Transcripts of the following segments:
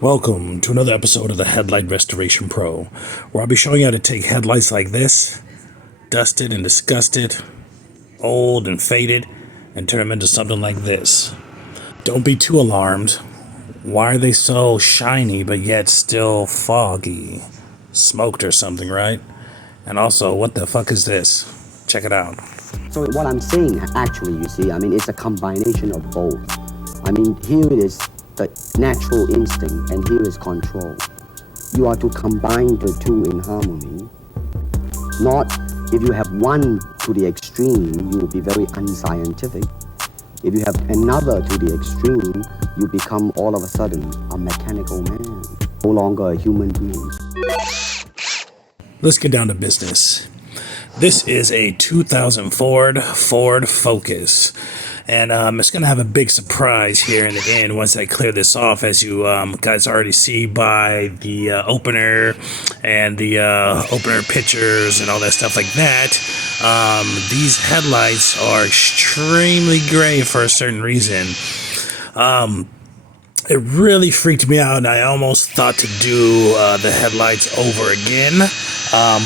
Welcome to another episode of the Headlight Restoration Pro, where I'll be showing you how to take headlights like this, dusted and disgusted, old and faded, and turn them into something like this. Don't be too alarmed. Why are they so shiny but yet still foggy? Smoked or something, right? And also, what the fuck is this? Check it out. So what I'm saying, actually, you see, it's a combination of both. Here it is the natural instinct, and here is control. You are to combine the two in harmony. Not if you have one to the extreme, you will be very unscientific. If you have another to the extreme, you become all of a sudden a mechanical man, no longer a human being. Let's get down to business. This is a 2004 Ford Focus. And it's going to have a big surprise here in the end once I clear this off, as you guys already see by the opener and the opener pictures and all that stuff like that. These headlights are extremely gray for a certain reason. It really freaked me out, and I almost thought to do the headlights over again.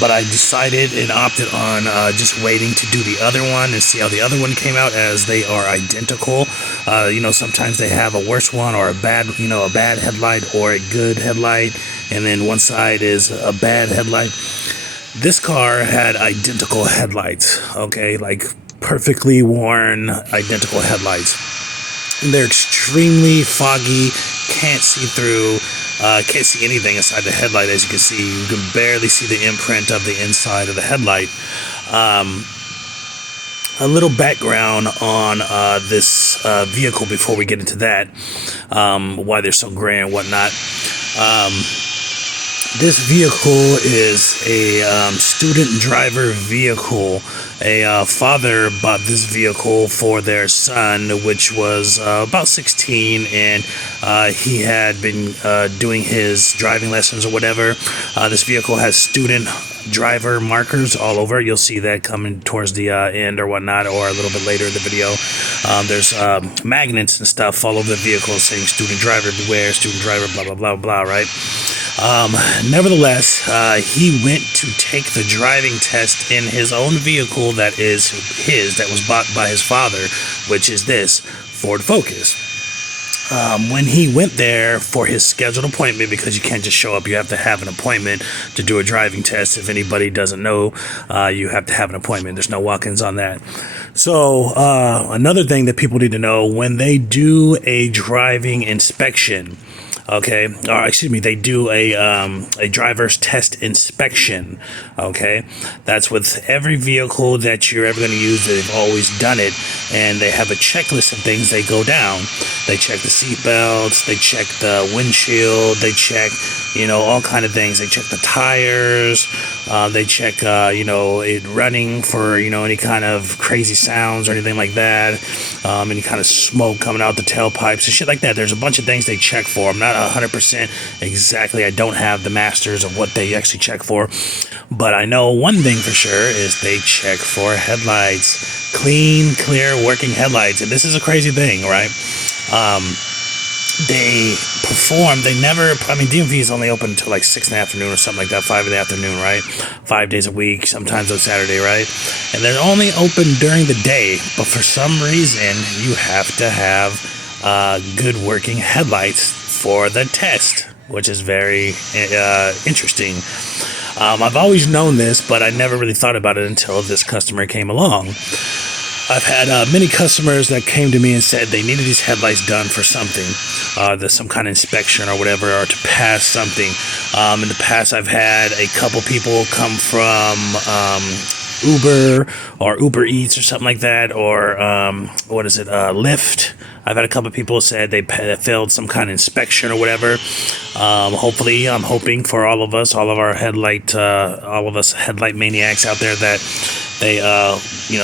But I decided and opted on just waiting to do the other one and see how the other one came out, as they are identical. Sometimes they have a worse one or a bad headlight or a good headlight, and then one side is a bad headlight. This car had identical headlights, okay, like perfectly worn identical headlights. And they're extremely foggy, can't see through. Can't see anything inside the headlight. As you can see, you can barely see the imprint of the inside of the headlight. A little background on this vehicle before we get into that, why they're so gray and whatnot. This vehicle is a student driver vehicle. A father bought this vehicle for their son, which was about 16, and he had been doing his driving lessons or whatever. This vehicle has student driver markers all over. You'll see that coming towards the end or whatnot, or a little bit later in the video. There's magnets and stuff all over the vehicle saying student driver beware, student driver blah blah blah blah, right? Nevertheless, he went to take the driving test in his own vehicle that was bought by his father, which is this Ford Focus. When he went there for his scheduled appointment, because you can't just show up, you have to have an appointment to do a driving test. If anybody doesn't know, you have to have an appointment. There's no walk-ins on that. So another thing that people need to know, when they do a driving inspection, they do a driver's test inspection, okay? That's with every vehicle that you're ever going to use. They've always done it, and they have a checklist of things they go down. They check the seat belts, they check the windshield, they check, all kind of things. They check the tires, they check, it running for, any kind of crazy sounds or anything like that, any kind of smoke coming out the tailpipes and shit like that. There's a bunch of things they check for. I'm not 100% exactly. I don't have the masters of what they actually check for, but I know one thing for sure is they check for headlights, clean, clear, working headlights. And this is a crazy thing, right? They perform, DMV is only open until like 6 in the afternoon or something like that, 5 in the afternoon, right? 5 days a week, sometimes on Saturday, right? And they're only open during the day, but for some reason, you have to have good working headlights for the test, which is very interesting. I've always known this, but I never really thought about it until this customer came along. I've had many customers that came to me and said they needed these headlights done for something, some kind of inspection or whatever, or to pass something. In the past, I've had a couple people come from Uber or Uber Eats or something like that, or Lyft. I've had a couple of people said they failed some kind of inspection or whatever. Hopefully, I'm hoping for all of us headlight maniacs out there, that they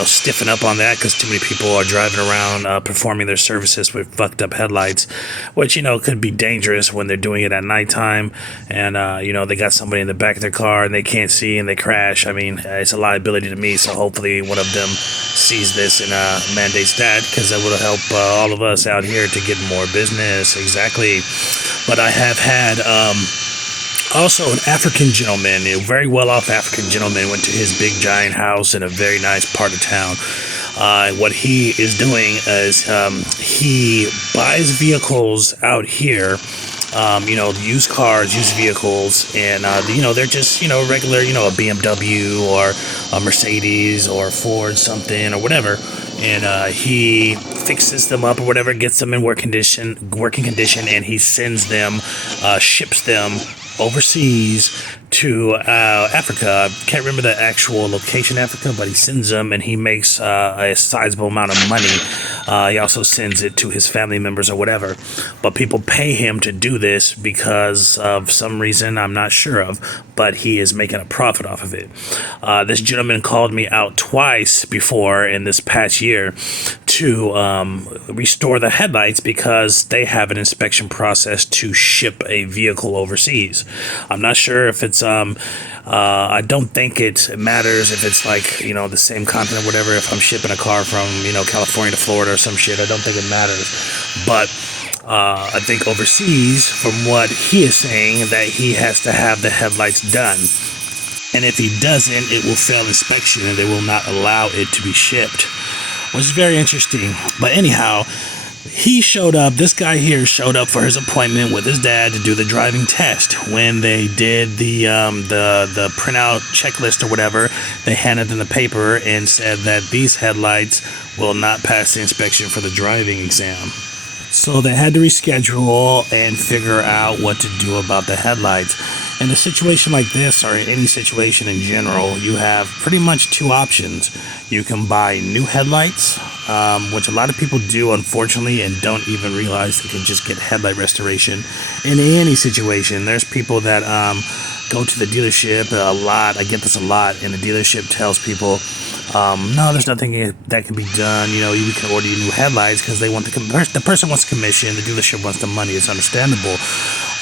stiffen up on that, because too many people are driving around performing their services with fucked up headlights, which could be dangerous when they're doing it at nighttime, and they got somebody in the back of their car and they can't see and they crash. It's a liability to me, so hopefully one of them sees this and mandates that, because that will help all of us us out here to get more business. Exactly. But I have had also an African gentleman, a very well-off African gentleman, went to his big giant house in a very nice part of town. What he is doing is he buys vehicles out here, used cars, used vehicles, and, they're just, regular, a BMW or a Mercedes or Ford something or whatever. And he fixes them up or whatever, gets them in working condition, and he sends them, ships them overseas to Africa. I can't remember the actual location, Africa, but he sends them and he makes a sizable amount of money. He also sends it to his family members or whatever. But people pay him to do this because of some reason I'm not sure of, but he is making a profit off of it. This gentleman called me out twice before in this past year to restore the headlights because they have an inspection process to ship a vehicle overseas. I'm not sure if it's I don't think it matters if it's like, the same continent, whatever. If I'm shipping a car from, California to Florida or some shit, I don't think it matters. But I think overseas, from what he is saying, that he has to have the headlights done. And if he doesn't, it will fail inspection and they will not allow it to be shipped, which is very interesting. But anyhow, he showed up, this guy here showed up for his appointment with his dad to do the driving test. When they did the printout checklist or whatever, they handed them the paper and said that these headlights will not pass the inspection for the driving exam. So they had to reschedule and figure out what to do about the headlights. In a situation like this, or any situation in general, you have pretty much two options. You can buy new headlights, which a lot of people do, unfortunately, and don't even realize they can just get headlight restoration in any situation. There's people that go to the dealership a lot. I get this a lot, and the dealership tells people, no, there's nothing that can be done. You can order you new headlights because they want the person wants commission, the dealership wants the money. It's understandable.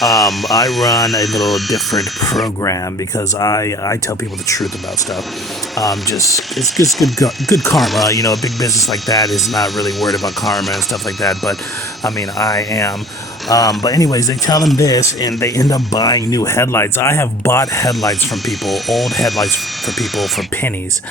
I run a little different program because I tell people the truth about stuff. It's just good karma. A big business like that is not really worried about karma and stuff like that. But I mean, I am. But anyways, they tell them this and they end up buying new headlights. I have bought headlights from people, old headlights for people for pennies,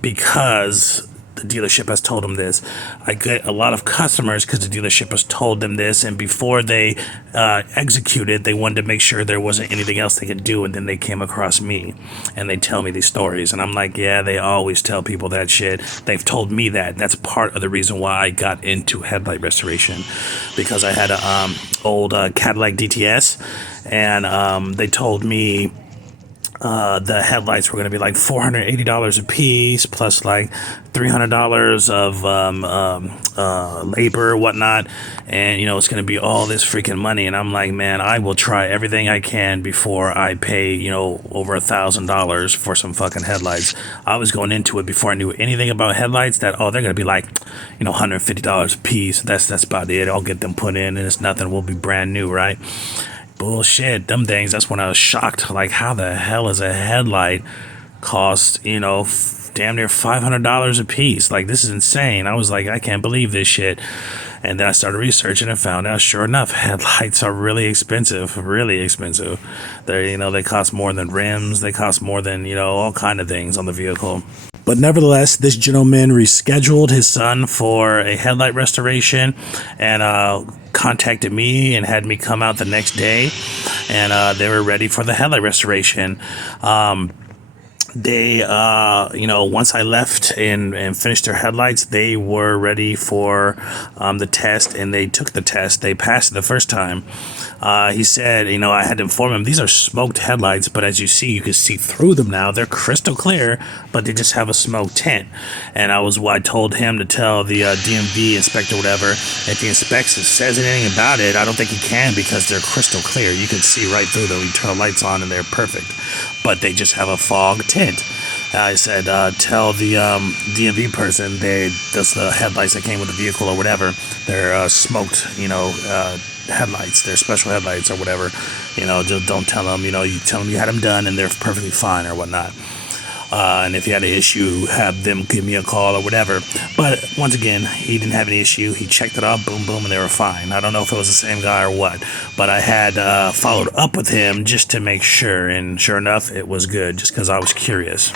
because the dealership has told them this. I get a lot of customers because the dealership has told them this, and before they executed, they wanted to make sure there wasn't anything else they could do, and then they came across me and they tell me these stories, and I'm like, yeah, they always tell people that shit. They've told me that. That's part of the reason why I got into headlight restoration, because I had a old Cadillac DTS, and they told me the headlights were going to be like $480 a piece, plus like $300 of labor, whatnot, and it's going to be all this freaking money. And I'm like, man, I will try everything I can before I pay over $1,000 for some fucking headlights. I was going into it before I knew anything about headlights that they're going to be like $150 a piece. That's about it. I'll get them put in and it's nothing. We'll be brand new, right? Bullshit, them things. That's when I was shocked. Like, how the hell is a headlight cost damn near $500 a piece? Like, this is insane. I was like, I can't believe this shit. And then I started researching and found out, sure enough, headlights are really expensive. They cost more than rims. They cost more than all kind of things on the vehicle. But nevertheless, this gentleman rescheduled his son for a headlight restoration and contacted me and had me come out the next day, and they were ready for the headlight restoration. They, once I left and finished their headlights, they were ready for the test, and they took the test. They passed it the first time. He said, I had to inform him, these are smoked headlights, but as you see, you can see through them now. They're crystal clear, but they just have a smoke tint. And I told him to tell the DMV inspector, whatever, if he inspects it, says anything about it, I don't think he can, because they're crystal clear. You can see right through them. You turn the lights on and they're perfect, but they just have a fog tint. I said, tell the DMV person that's the headlights that came with the vehicle or whatever. They're smoked, headlights. They're special headlights or whatever. Just don't tell them. You tell them you had them done and they're perfectly fine or whatnot. And if he had an issue, have them give me a call or whatever. But once again, he didn't have any issue. He checked it out, boom, boom, and they were fine. I don't know if it was the same guy or what, but I had followed up with him just to make sure, and sure enough, it was good, just because I was curious.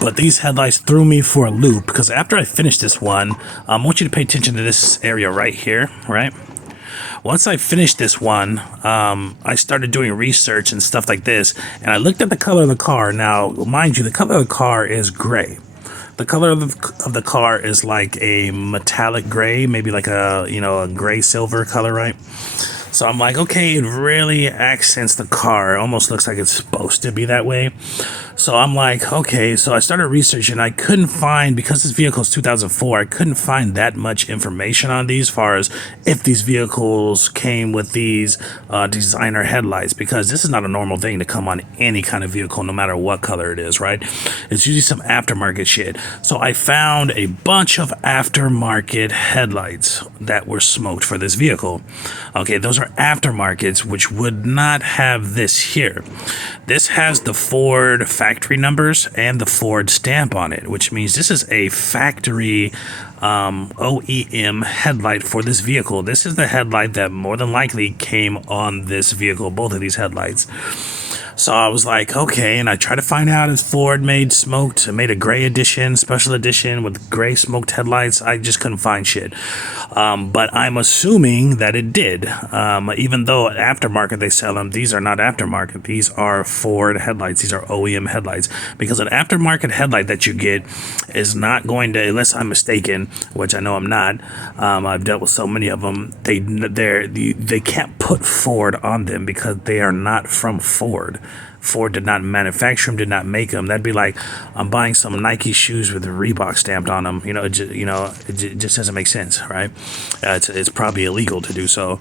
But these headlights threw me for a loop, because after I finished this one, I want you to pay attention to this area right here, right? Once I finished this one, I started doing research and stuff like this, and I looked at the color of the car. Now, mind you, the color of the car is gray. The color of the car is like a metallic gray, maybe like a, a gray silver color, right? So I'm like, okay, it really accents the car. It almost looks like it's supposed to be that way. So I'm like, okay, so I started researching. I couldn't find, because this vehicle is 2004, I couldn't find that much information on these, as far as if these vehicles came with these designer headlights, because this is not a normal thing to come on any kind of vehicle, no matter what color it is, right? It's usually some aftermarket shit. So I found a bunch of aftermarket headlights that were smoked for this vehicle. Okay, those are aftermarkets, which would not have this here. This has the Ford factory numbers and the Ford stamp on it, which means this is a factory OEM headlight for this vehicle. This is the headlight that more than likely came on this vehicle, both of these headlights. So I was like, okay, and I tried to find out if Ford made a gray edition, special edition with gray smoked headlights. I just couldn't find shit. But I'm assuming that it did. Even though at aftermarket they sell them, these are not aftermarket. These are Ford headlights. These are OEM headlights. Because an aftermarket headlight that you get is not going to, unless I'm mistaken, which I know I'm not. I've dealt with so many of them. They can't put Ford on them because they are not from Ford. Ford did not manufacture them, did not make them. That'd be like I'm buying some Nike shoes with the Reebok stamped on them. It just doesn't make sense, right? It's probably illegal to do so.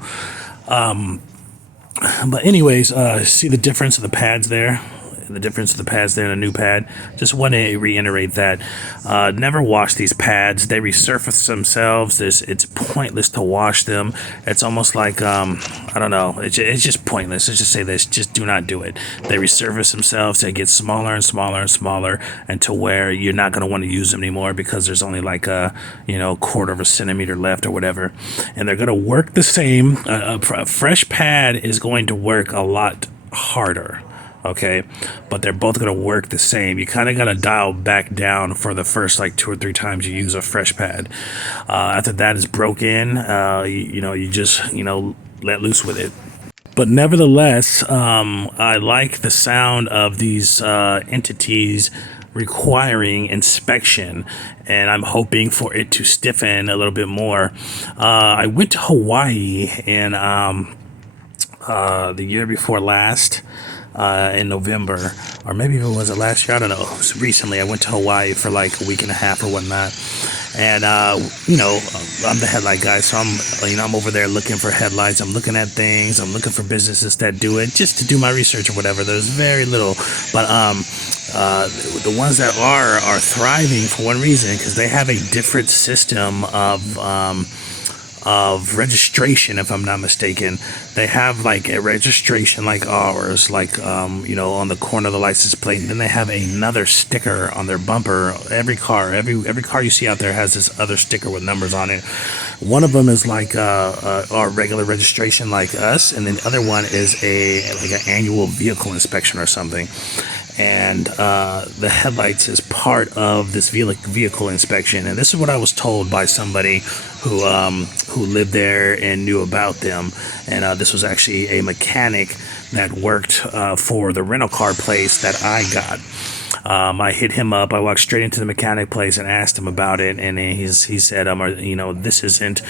But anyways, see the difference of the pads there? The difference of the pads there and a new pad. Just want to reiterate that. Never wash these pads. They resurface themselves. It's pointless to wash them. It's almost like, I don't know. It's just pointless. Let's just say this. Just do not do it. They resurface themselves. They get smaller and smaller and smaller until where you're not going to want to use them anymore because there's only like a, quarter of a centimeter left or whatever. And they're going to work the same. A fresh pad is going to work a lot harder. Okay, but they're both going to work the same. You kind of got to dial back down for the first like 2 or 3 times you use a fresh pad. After that is broken, you just let loose with it. But nevertheless, I like the sound of these entities requiring inspection, and I'm hoping for it to stiffen a little bit more. I went to Hawaii in the year before last. In November, or maybe it was last year, I don't know. Recently, I went to Hawaii for like a week and a half or whatnot, and I'm the headlight guy, so I'm over there looking for headlights. I'm looking at things. I'm looking for businesses that do it, just to do my research or whatever. There's very little, but the ones that are thriving for one reason, because they have a different system of registration, if I'm not mistaken. They have like a registration like ours, like on the corner of the license plate, and then they have another sticker on their bumper. Every car you see out there has this other sticker with numbers on it. One of them is like our regular registration like us, and then the other one is like an annual vehicle inspection or something. And the headlights is part of this vehicle inspection. And this is what I was told by somebody who lived there and knew about them. And this was actually a mechanic that worked for the rental car place that I got. I hit him up. I walked straight into the mechanic place and asked him about it, and he said, this isn't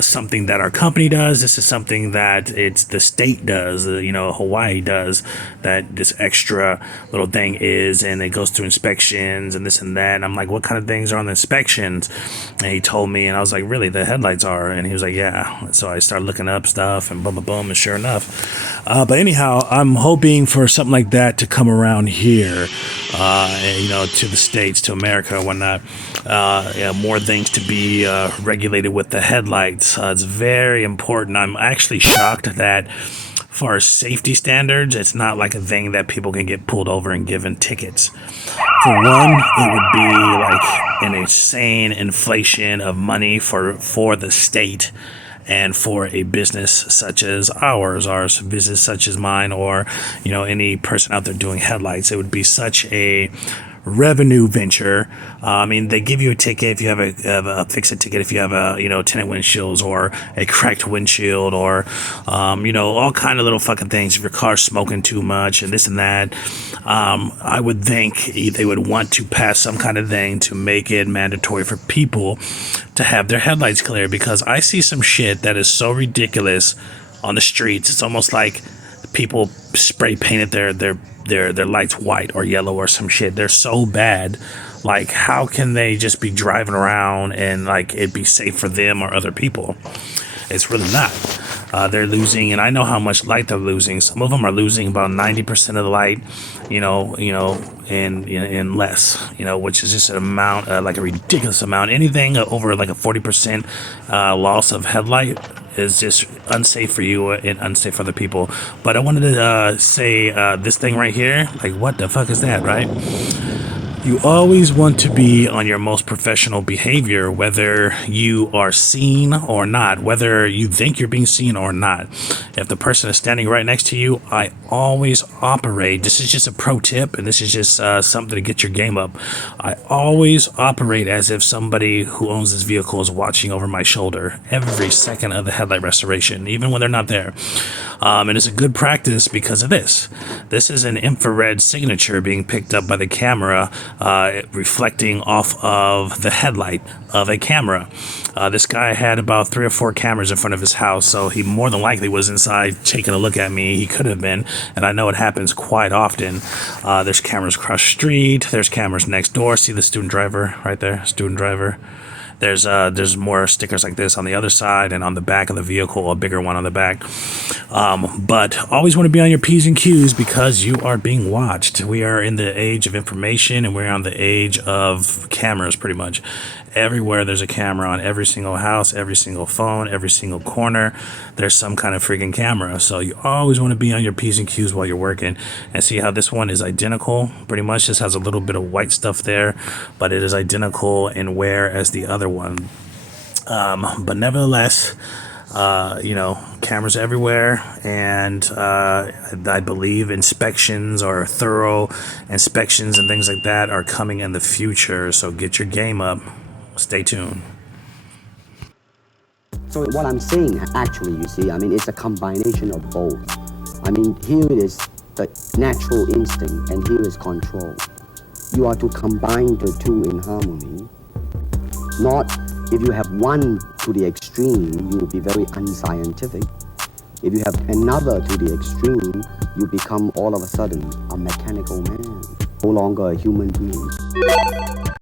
something that our company does. This is something that the state does. Hawaii does. That this extra little thing is, and it goes through inspections and this and that. And I'm like, what kind of things are on the inspections? And he told me, and I was like, really, the headlights are? And he was like, yeah. So I started looking up stuff, and boom, boom, boom, and sure enough. But anyhow, I'm hoping for something like that to come around here. To the States, to America and whatnot. More things to be regulated with the headlights. It's very important. I'm actually shocked that for safety standards, it's not like a thing that people can get pulled over and given tickets. For one, it would be like an insane inflation of money for the state and for a business such as ours, business such as mine, or any person out there doing headlights. It would be such a revenue venture. I mean, they give you a ticket if you have a fix-it ticket, if you have a tinted windshields or a cracked windshield, or all kind of little fucking things. If your car's smoking too much and this and that, I would think they would want to pass some kind of thing to make it mandatory for people to have their headlights clear, because I see some shit that is so ridiculous on the streets. It's almost like people spray painted their lights white or yellow or some shit. They're so bad. Like, how can they just be driving around and like it be safe for them or other people? It's really not. They're losing, and I know how much light they're losing. Some of them are losing about 90% of the light, in less, which is just an amount, like a ridiculous amount. Anything over like a 40% loss of headlight is just unsafe for you and unsafe for other people. But I wanted to say this thing right here, like, what the fuck is that, right? You always want to be on your most professional behavior, whether you are seen or not, whether you think you're being seen or not. If the person is standing right next to you, I always operate. This is just a pro tip, and this is just something to get your game up. I always operate as if somebody who owns this vehicle is watching over my shoulder every second of the headlight restoration, even when they're not there. And it's a good practice because of this. This is an infrared signature being picked up by the camera, reflecting off of the headlight of a camera. This guy had about 3 or 4 cameras in front of his house, so he more than likely was inside taking a look at me. He could have been, and I know it happens quite often. There's cameras across the street. There's cameras next door. See the student driver right there? Student driver. There's more stickers like this on the other side and on the back of the vehicle, a bigger one on the back. But always want to be on your P's and Q's because you are being watched. We are in the age of information, and we're on the age of cameras pretty much. Everywhere there's a camera, on every single house, every single phone, every single corner, there's some kind of freaking camera. So you always want to be on your P's and Q's while you're working. And see how this one is identical? Pretty much just has a little bit of white stuff there, but it is identical in wear as the other one. But nevertheless, cameras everywhere, and I believe inspections or thorough inspections and things like that are coming in the future. So get your game up. Stay tuned. So what I'm saying, actually, you see, I mean, it's a combination of both. I mean, here it is the natural instinct, and here is control. You are to combine the two in harmony. Not, if you have one to the extreme, you will be very unscientific. If you have another to the extreme, you become all of a sudden a mechanical man, no longer a human being.